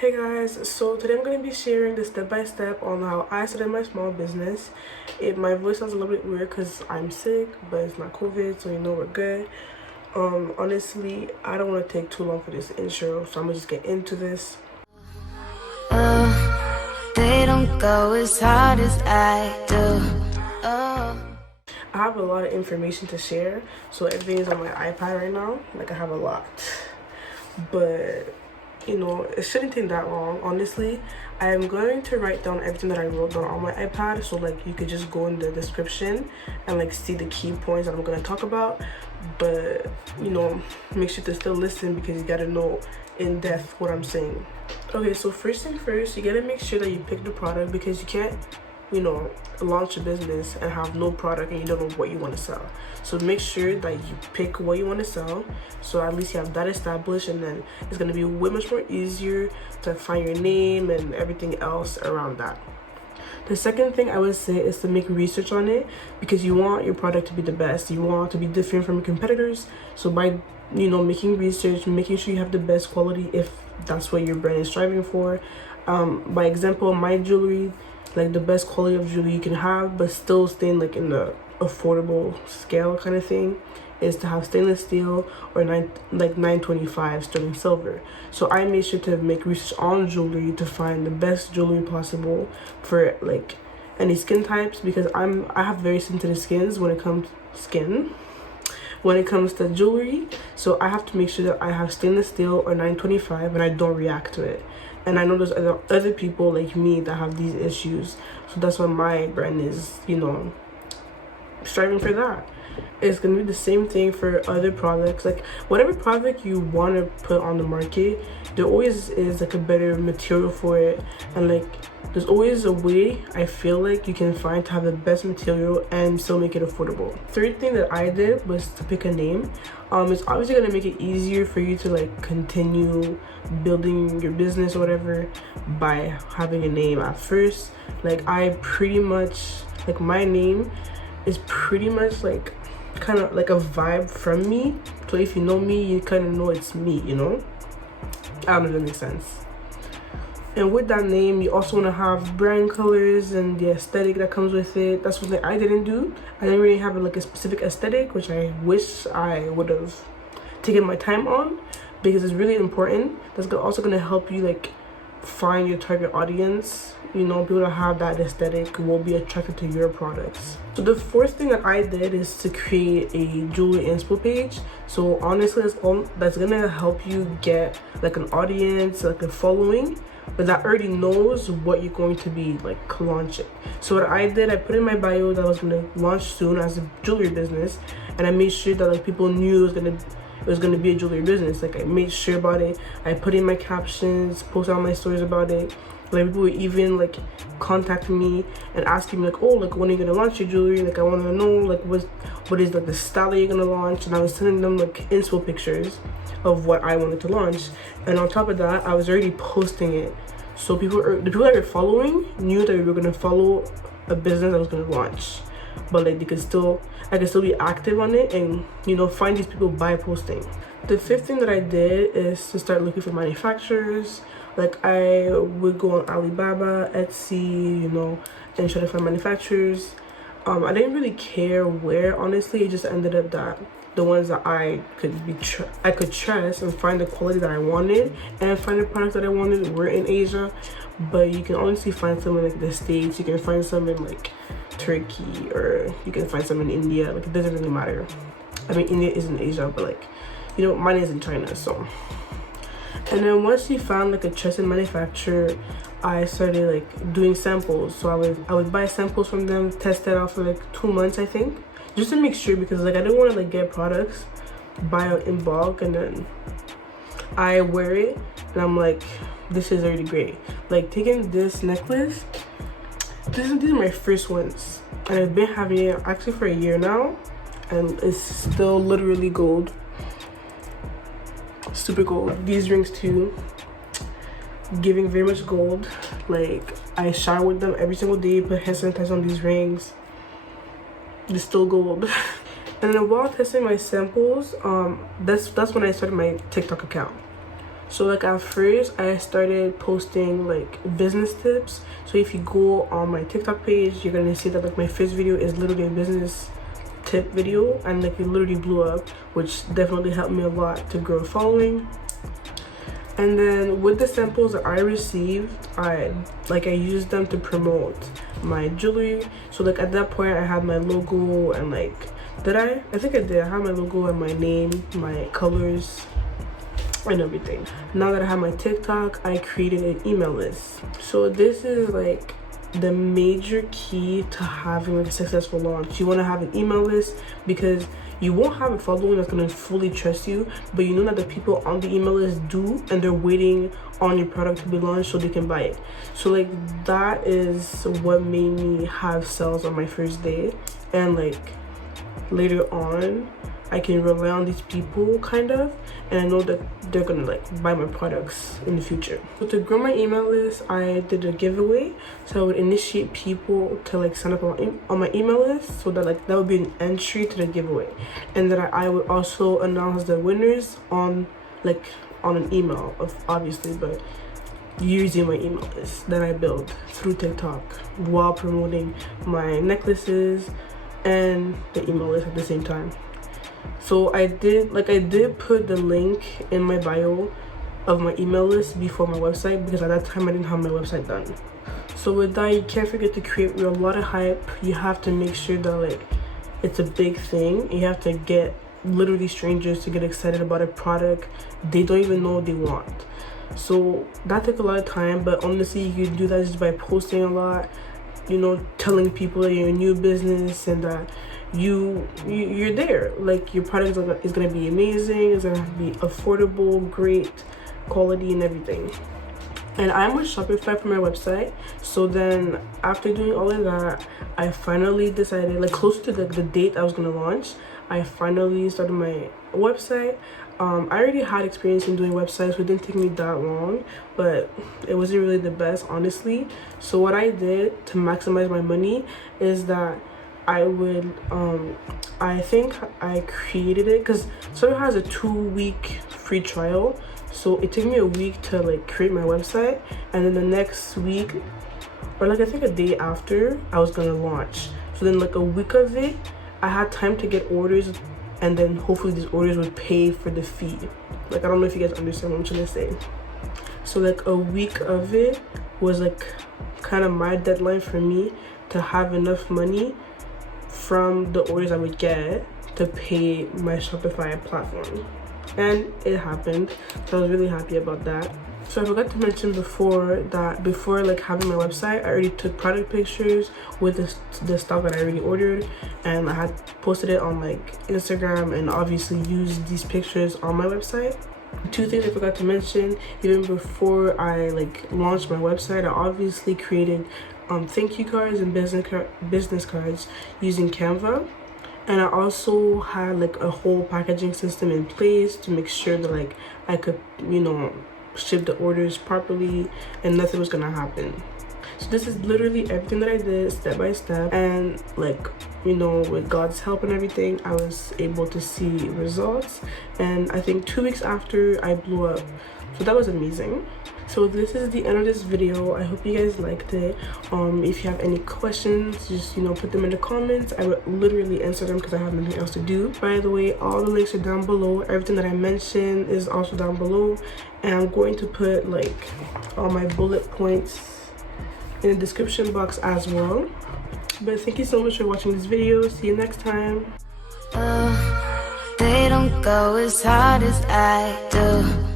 Hey guys, so today I'm going to be sharing the step-by-step on how I started my small business. My voice sounds a little bit weird because I'm sick, but it's not COVID, so we're good. Honestly, I don't want to take too long for this intro, so I'm going to just get into this. They don't go as hard as I do. I have a lot of information to share, so everything is on my iPad right now. Like, I have a lot. But it shouldn't take that long. Honestly, I am going to write down everything that I wrote down on my iPad, so like you could just go in the description and like see the key points that I'm going to talk about. But make sure to still listen because you got to know in depth what I'm saying. Okay, so first thing first, you got to make sure that you pick the product, because you can't launch a business and have no product and you don't know what you want to sell. So make sure that you pick what you want to sell, so at least you have that established, and then it's going to be way much more easier to find your name and everything else around that. The second thing I would say is to make research on it, because you want your product to be the best. You want it to be different from your competitors. So by making research, making sure you have the best quality, if that's what your brand is striving for. By example, my jewelry, like the best quality of jewelry you can have but still staying like in the affordable scale kind of thing, is to have stainless steel or 925 sterling silver. So I made sure to make research on jewelry to find the best jewelry possible for like any skin types, because I have very sensitive skins when it comes to jewelry. So I have to make sure that I have stainless steel or 925 and I don't react to it. And I know there's other people like me that have these issues. So that's why my brand is, striving for that. It's going to be the same thing for other products. Like whatever product you want to put on the market, there always is like a better material for it. And like there's always a way, I feel like, you can find to have the best material and still make it affordable. Third thing that I did was to pick a name. It's obviously going to make it easier for you to like continue building your business or whatever by having a name at first. Like I pretty much, like my name is pretty much like kind of like a vibe from me. So if you know me, you kind of know it's me, I don't know if that makes sense. And with that name, you also want to have brand colors and the aesthetic that comes with it. That's something I didn't do. I didn't really have like a specific aesthetic, which I wish I would have taken my time on, because it's really important. That's also going to help you like find your target audience. People that have that aesthetic will be attracted to your products. So the fourth thing that I did is to create a jewelry INSPO page. So honestly, that's gonna help you get like an audience, like a following, but that already knows what you're going to be like launching. So what I did, I put in my bio that I was gonna launch soon as a jewelry business, and I made sure that like people knew it was gonna be a jewelry business. Like I made sure about it. I put in my captions, posted on my stories about it. Like people would even like contact me and ask me like, oh, like when are you gonna launch your jewelry? Like I want to know like what is like the style that you're gonna launch. And I was sending them like inspo pictures of what I wanted to launch. And on top of that, I was already posting it. So the people that were following knew that we were gonna follow a business that was gonna launch. But like I could still be active on it and find these people by posting. The fifth thing that I did is to start looking for manufacturers. Like I would go on Alibaba, Etsy, and try to find manufacturers. I didn't really care where, honestly. It just ended up that the ones that I could trust and find the quality that I wanted and find the products that I wanted were in Asia. But you can honestly find some in like the States. You can find some in like Turkey, or you can find some in India. Like it doesn't really matter. I mean, India is in Asia, but like mine is in China, so. And then once you found like a trusted manufacturer, I started like doing samples. So I would buy samples from them, test it out for like 2 months, I think, just to make sure, because like I didn't want to like get products, buy it in bulk, and then I wear it and I'm like, this is already great. Like taking this necklace, these are my first ones, and I've been having it actually for a year now, and it's still literally gold. Super gold. These rings too, giving very much gold. Like I shower with them every single day, put hand sanitizer on these rings. They're still gold. And then while testing my samples, that's when I started my TikTok account. So like at first I started posting like business tips. So if you go on my TikTok page, you're gonna see that like my first video is literally a business tip video, and like it literally blew up, which definitely helped me a lot to grow a following. And then with the samples that I received, I used them to promote my jewelry. So like at that point I had my logo and like I think I did. I had my logo and my name, my colors and everything. Now that I have my TikTok, I created an email list. So this is like the major key to having like a successful launch. You want to have an email list because you won't have a following that's going to fully trust you, but you know that the people on the email list do, and they're waiting on your product to be launched so they can buy it. So like that is what made me have sales on my first day, and like later on I can rely on these people kind of, and I know that they're gonna like buy my products in the future. So to grow my email list, I did a giveaway. So I would initiate people to like sign up on my email list, so that like that would be an entry to the giveaway, and then I would also announce the winners on an email, obviously, but using my email list that I built through TikTok while promoting my necklaces and the email list at the same time. So I did put the link in my bio of my email list before my website, because at that time I didn't have my website done. So with that, you can't forget to create a lot of hype. You have to make sure that like it's a big thing. You have to get literally strangers to get excited about a product they don't even know they want. So that took a lot of time, but honestly you can do that just by posting a lot, you know, telling people that you're a new business and that you're there. Like your product is gonna be amazing, it's gonna be affordable, great quality and everything. And I'm with Shopify for my website. So then after doing all of that, I finally decided, like close to the date I was gonna launch, I finally started my website. I already had experience in doing websites, so it didn't take me that long, but it wasn't really the best, honestly. So what I did to maximize my money is that I would I think I created it because Shopify has a 2-week free trial. So it took me a week to like create my website, and then the next week, or like I think a day after, I was gonna launch. So then like a week of it, I had time to get orders, and then hopefully these orders would pay for the fee. Like I don't know if you guys understand what I'm trying to say. So like a week of it was like kind of my deadline for me to have enough money from the orders I would get to pay my Shopify platform. And it happened, so I was really happy about that. So I forgot to mention before that before like having my website, I already took product pictures with the stuff that I already ordered, and I had posted it on like Instagram, and obviously used these pictures on my website. 2 things I forgot to mention: even before I like launched my website, I obviously created thank you cards and business cards using Canva. And I also had like a whole packaging system in place to make sure that like I could, you know, ship the orders properly and nothing was gonna happen. So this is literally everything that I did step by step, and like, you know, with God's help and everything, I was able to see results. And I think 2 weeks after, I blew up. So that was amazing. So this is the end of this video. I hope you guys liked it. If you have any questions, just, you know, put them in the comments. I would literally answer them because I have nothing else to do. By the way, all the links are down below. Everything that I mentioned is also down below, and I'm going to put like all my bullet points in the description box as well. But thank you so much for watching this video. See you next time. They don't go as hard as I do.